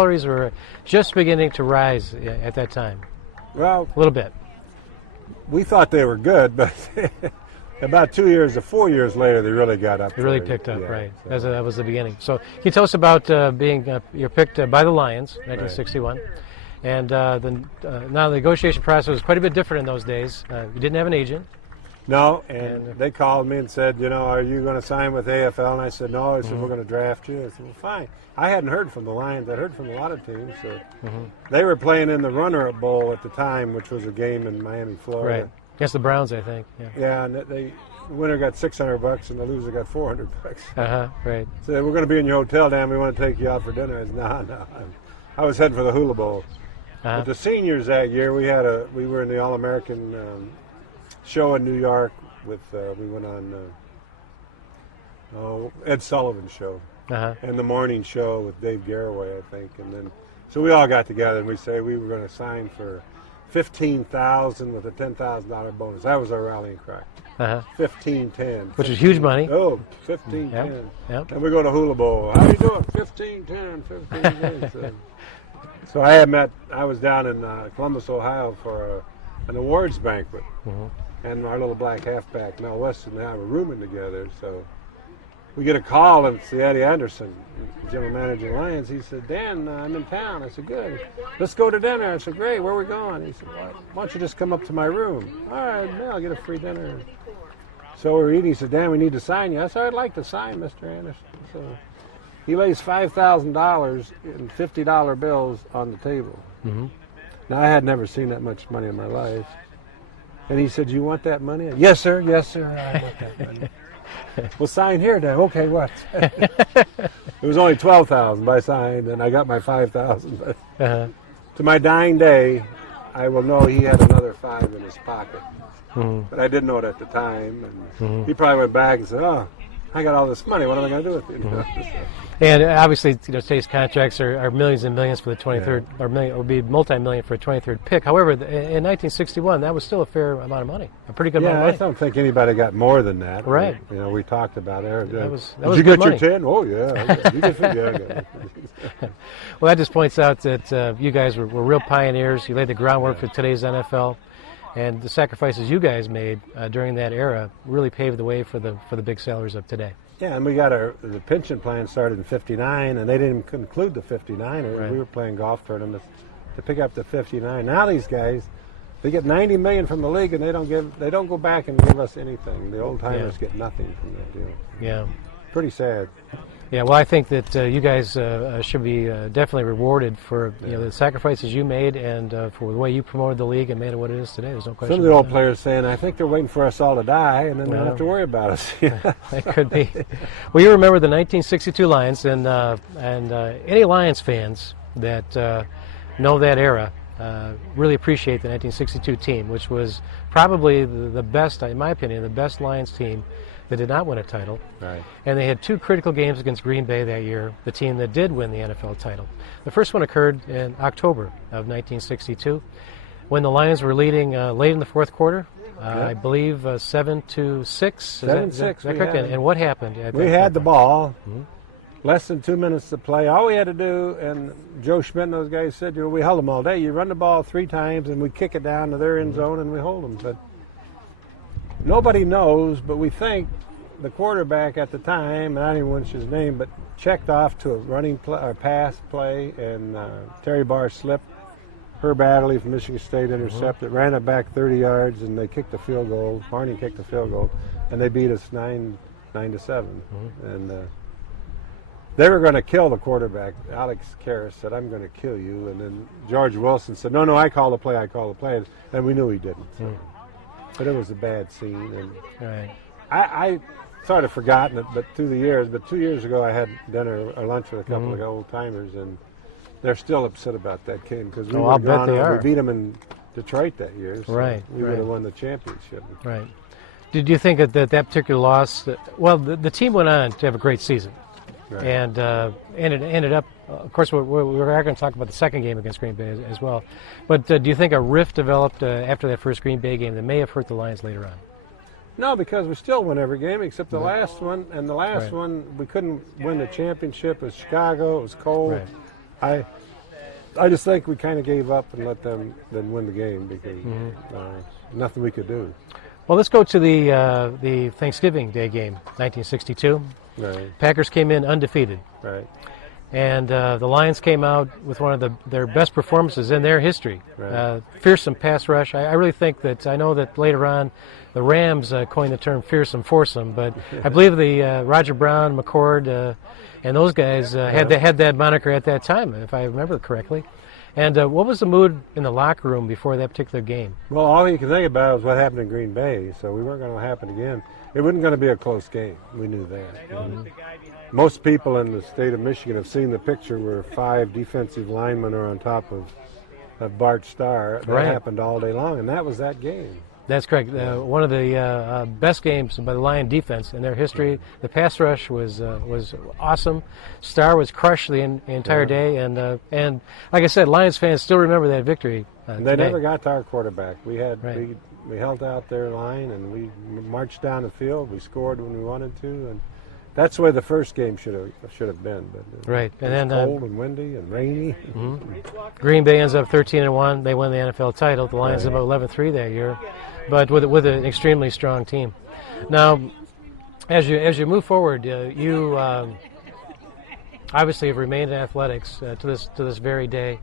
Salaries were just beginning to rise at that time, Well, a little bit. we thought they were good, but about 2 years or 4 years later, they really got up. It really there. picked up, Yeah, right? so- That was the beginning. So, can you tell us about being you're picked by the Lions, 1961, and now the negotiation process was quite a bit different in those days. You didn't have an agent. No, and they called me and said, are you going to sign with AFL? And I said, no. They said, we're going to draft you. I said, well, fine. I hadn't heard from the Lions. I'd heard from a lot of teams. So they were playing in the Runner-Up Bowl at the time, which was a game in Miami, Florida. Right. Against the Browns, I think. Yeah. Yeah, and the winner got $600 and the loser got $400. Right. So we're going to be in your hotel, Dan. We want to take you out for dinner. I said, no. I was heading for the Hula Bowl. But the seniors that year, we were in the All-American show in New York with we went on Ed Sullivan's show and the morning show with Dave Garraway, I think, and then so we all got together and we said we were going to sign for $15,000 with a $10,000 bonus. That was our rallying cry. 15-10, which is huge money. Oh, 15-10. Yep. And we go to Hula Bowl. How you doing? 15-10, 15-10. So I was down in Columbus, Ohio for an awards banquet. And our little black halfback, Mel Weston, and I were rooming together. So we get a call, and it's the Eddie Anderson, general manager of the Lions. He said, Dan, I'm in town. I said, good. Let's go to dinner. I said, great. Where are we going? He said, well, why don't you just come up to my room? All right, man, I'll get a free dinner. So we were eating. He said, Dan, we need to sign you. I said, I'd like to sign Mr. Anderson. So he lays $5,000 in $50 bills on the table. Now, I had never seen that much money in my life. And he said, you want that money? Yes, sir. Yes, sir. I want that money. Well, sign here, Dan. Okay, what? It was only $12,000 by signed, and I got my $5,000. To my dying day, I will know he had another $5 in his pocket. But I didn't know it at the time. And he probably went back and said, oh, I got all this money. What am I going to do with it? And obviously, today's contracts are millions and millions for the 23rd, or would be multi-million for a 23rd pick. However, in 1961, that was still a fair amount of money, a pretty good amount of money. I don't think anybody got more than that. Right. We talked about it. That was Did you good get money. your 10? Oh, yeah. You get 50. Yeah. Well, that just points out that you guys were real pioneers. You laid the groundwork for today's NFL, and the sacrifices you guys made during that era really paved the way for the big salaries of today. Yeah, and we got the pension plan started in '59, and they didn't conclude the '59. Right. We were playing golf tournaments to pick up the '59. Now these guys, they get $90 million from the league, and they don't go back and give us anything. The old timers get nothing from that deal. Yeah. Pretty sad. Yeah, well, I think that you guys should be definitely rewarded for the sacrifices you made and for the way you promoted the league and made it what it is today. There's no question. Some of the old about players saying, I think they're waiting for us all to die, and then they don't have to worry about us. that. It could be. Well, you remember the 1962 Lions, and any Lions fans that know that era really appreciate the 1962 team, which was probably the best, in my opinion, the best Lions team that did not win a title. Right. And they had two critical games against Green Bay that year, the team that did win the NFL title. The first one occurred in October of 1962 when the Lions were leading late in the fourth quarter, I believe 7-6. 7-6. Is that correct? And what happened? We had the ball. Less than 2 minutes to play. All we had to do, and Joe Schmidt and those guys said, we held them all day. You run the ball 3 times, and we kick it down to their end zone, and we hold them. But nobody knows, but we think the quarterback at the time, I don't even want his name, but checked off to a running play, or pass play, and Terry Barr slipped. Herb Adderley from Michigan State intercepted, ran it back 30 yards, and they kicked the field goal. Barney kicked the field goal, and they beat us 9-7. And they were going to kill the quarterback. Alex Karras said, I'm going to kill you. And then George Wilson said, no, I call the play. And we knew he didn't. So. But it was a bad scene. And I sort of forgotten it, but through the years. But 2 years ago, I had dinner or lunch with a couple of old timers, and they're still upset about that game because we we beat them in Detroit that year. So we would have won the championship. Right. Did you think that particular loss? Well, the team went on to have a great season. Right. And it ended up, of course, we're going to talk about the second game against Green Bay as well. But do you think a rift developed after that first Green Bay game that may have hurt the Lions later on? No, because we still won every game except the last one. And the last one, we couldn't win the championship. It was Chicago. It was cold. Right. I just think we kind of gave up and let them then win the game because nothing we could do. Well, let's go to the Thanksgiving Day game, 1962. Right. Packers came in undefeated. Right. And the Lions came out with one of their best performances in their history. Right. Fearsome pass rush. I really think that, I know that later on the Rams coined the term fearsome foursome, but I believe the Roger Brown, McCord, and those guys had that moniker at that time, if I remember correctly. And what was the mood in the locker room before that particular game? Well, all you can think about is what happened in Green Bay, so we weren't going to happen again. It wasn't going to be a close game. We knew that. Most people in the state of Michigan have seen the picture where 5 defensive linemen are on top of Bart Starr. That Right. happened all day long, and that was that game. That's correct. One of the best games by the Lion defense in their history. The pass rush was awesome. Starr was crushed the entire day, and like I said, Lions fans still remember that victory. And they today. never got to our quarterback. We had Right. we held out their line, and we marched down the field. We scored when we wanted to, and that's where the first game should have been. But Right, it and was then cold and windy and rainy. Green Bay ends up 13-1. They win the NFL title. The Lions Right. up 11-3 that year, but with an extremely strong team. Now, as you move forward, you obviously have remained in athletics to this very day.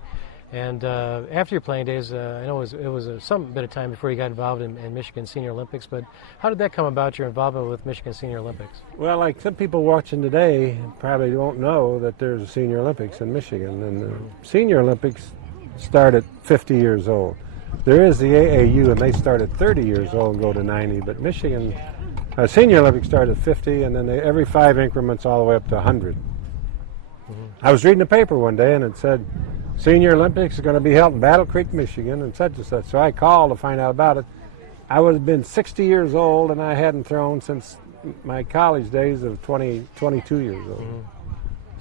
And after your playing days, I know it was some bit of time before you got involved in Michigan Senior Olympics. But how did that come about? Your involvement with Michigan Senior Olympics? Well, like some people watching today probably don't know that there's a Senior Olympics in Michigan, and the Senior Olympics start at 50 years old. There is the AAU, and they start at 30 years old and go to 90. But Michigan Senior Olympics start at 50, and then every 5 increments all the way up to 100. I was reading the paper one day, and it said Senior Olympics is going to be held in Battle Creek, Michigan, and such and such. So I called to find out about it. I would have been 60 years old, and I hadn't thrown since my college days of 22 years old.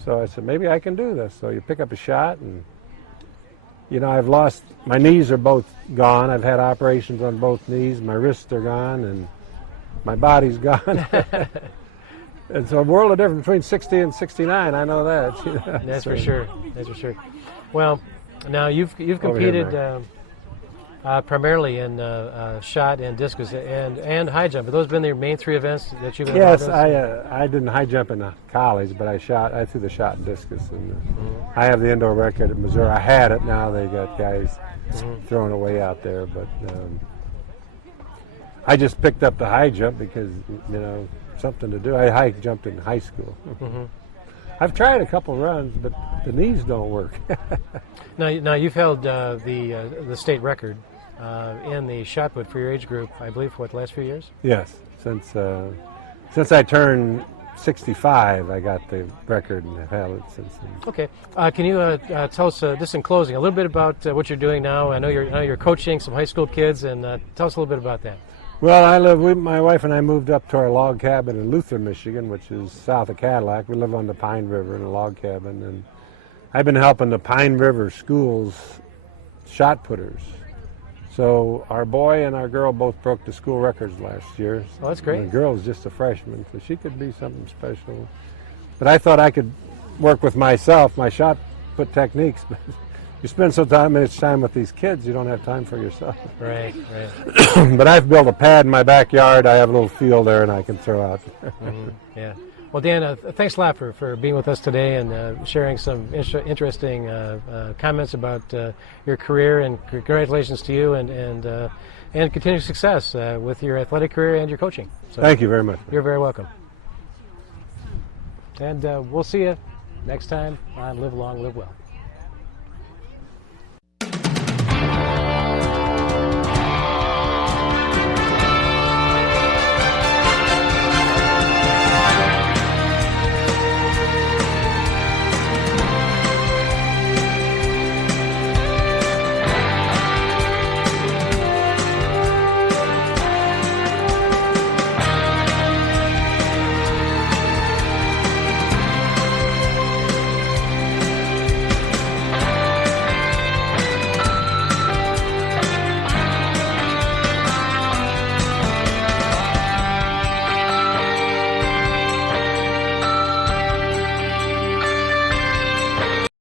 So I said, maybe I can do this. So you pick up a shot, and I've lost, my knees are both gone. I've had operations on both knees. My wrists are gone, and my body's gone. It's a world of difference between 60 and 69. I know that. That's for sure. That's for sure. Well, now you've competed primarily in shot and discus and high jump. Have those been your main 3 events that you've been involved in? Yes, I didn't high jump in college, but I threw the shot and discus, and I have the indoor record at Missouri. I had it. Now they got guys throwing it way out there, but I just picked up the high jump because something to do. I high jumped in high school. I've tried a couple runs, but the knees don't work. Now you've held the state record in the shot put for your age group, I believe, for the last few years? Yes, since I turned 65, I got the record and have held it since then. Okay. Can you tell us, just in closing, a little bit about what you're doing now? I know you're coaching some high school kids, and tell us a little bit about that. Well, my wife and I moved up to our log cabin in Luther, Michigan, which is south of Cadillac. We live on the Pine River in a log cabin, and I've been helping the Pine River schools shot putters. So our boy and our girl both broke the school records last year. Oh, that's great. The girl's just a freshman, so she could be something special. But I thought I could work with my shot put techniques. You spend so much time with these kids, you don't have time for yourself. Right. But I've built a pad in my backyard. I have a little field there, and I can throw out there. Yeah. Well, Dan, thanks a lot for being with us today and sharing some interesting comments about your career, and congratulations to you and continued success with your athletic career and your coaching. So Thank you very much. You're very welcome. And we'll see you next time on Live Long, Live Well.